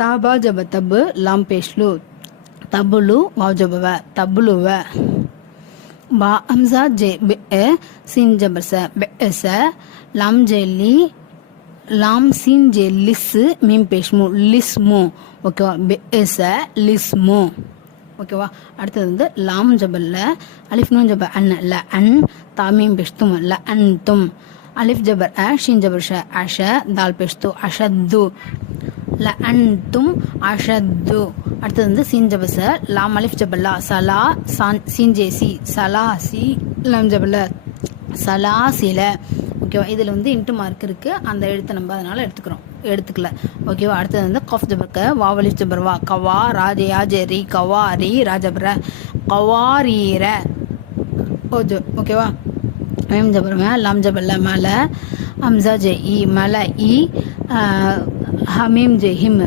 தாபா ஜப தபு லாம் பேஷ்லு தபுலு வாவ் ஜபவ தபுலுவ. பா ஹம்சா ஜே பெ சின் ஜபர் ச பெ ச லாம் ஜே லி லாம் சின் ஜே லிஸ் மீம் பேஷ்மு லிஸ்மு. ஓகேவா, பெ ச லிஸ்மு. ஓகேவா, அடுத்தது வந்து லாம் ஜபல்ல அலிஃப் நூன் ஜபர் அன் ல அன் தாமீம் பெஷ்தும் ல அன் தும். அலிஃப் ஜபர் அ ஷின் ஜபர் ஷ அஷ தால் பெஷ்து அஷத்து ல அன் தும் அஷத்து. அடுத்தது வந்து சீன் ஜபர் ச லாம் அலிஃப் ஜபர் லா சலா சான் சீன் ஜே சி சலா சி லாம் ஜபர் ல சலா சில. ஓகேவா, இதில் வந்து இன்ட்டு மார்க் இருக்குது, அந்த எழுத்தை நம்ம அதனால் எடுத்துக்கல. ஓகேவா, அடுத்தது வந்து கஃப் ஜபர் க வாவலிஃப் ஜபர் வா கவா ராஜே யாஜரி கவாரி ராஜபர கவாரீர ஓஜோ. ஓகேவா, மீம் ஜபர் மே லாம் ஜபர் ல மல ஹம்சா ஜே இ மல இ ஹமீம் ஜே ஹிம்